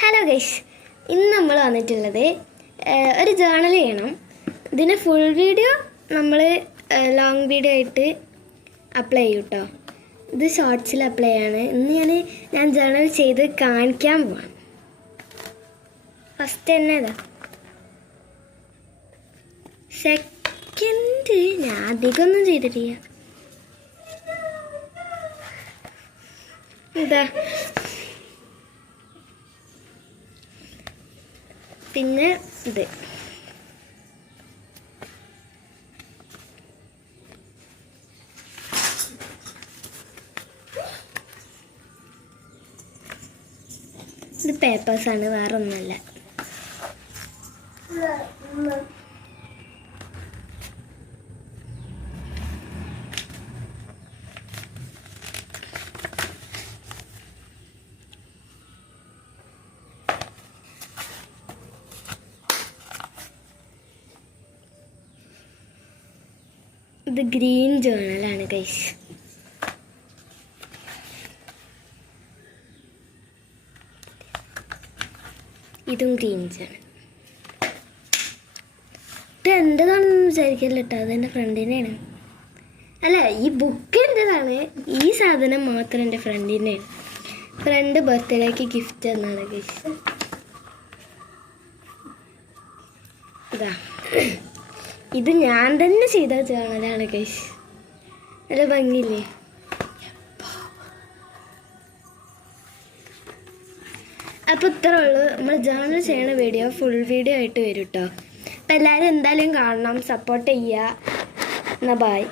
Hello guys, ഇന്ന് നമ്മൾ വന്നിട്ടുള്ളത് ഒരു ജേണൽ ചെയ്യണം. ഇതിന് ഫുൾ വീഡിയോ നമ്മൾ ലോങ് വീഡിയോ ആയിട്ട് അപ്ലൈ ചെയ്യും കേട്ടോ. ഇത് ഷോർട്സിൽ അപ്ലൈ ചെയ്യാണ്. ഇന്ന് ഞാൻ ജേണൽ ചെയ്ത് കാണിക്കാൻ പോവാണ്. ഫസ്റ്റ് തന്നെ ഇതാ. സെക്കൻഡ് ഞാൻ അധികമൊന്നും ചെയ്തിട്ടില്ല. ഇതാ പിന്നെ ഇത് പേപ്പേഴ്സാണ്, വേറെ ഒന്നുമല്ല. ഇത് ഗ്രീൻ ജേണലാണ് ഗൈസ്. ഇതും ഗ്രീൻ ജേണൽ. ഇത് എൻ്റെതാണെന്ന് വിചാരിക്കില്ല കേട്ടോ, അതെൻ്റെ ഫ്രണ്ടിൻ്റെയാണ്. അല്ല, ഈ ബുക്ക് എൻ്റെതാണ്, ഈ സാധനം മാത്രം എൻ്റെ ഫ്രണ്ടിൻ്റെയാണ്. ഫ്രണ്ട് ബർത്ത്ഡേക്ക് ഗിഫ്റ്റ് എന്നാണ് ഗൈസ്. ഇതാ, ഇത് ഞാൻ തന്നെ ചെയ്ത ജേണലാണ് ഗൈസ്. നല്ല ഭംഗിയില്ലേ? അപ്പോൾ ഇത്രേ ഉള്ളൂ. നമ്മൾ ജേണൽ ചെയ്യണ വീഡിയോ ഫുൾ വീഡിയോ ആയിട്ട് വരും കേട്ടോ. അപ്പോൾ എല്ലാവരും എന്തായാലും കാണണം, സപ്പോർട്ട് ചെയ്യുക. എന്നാൽ ബൈ.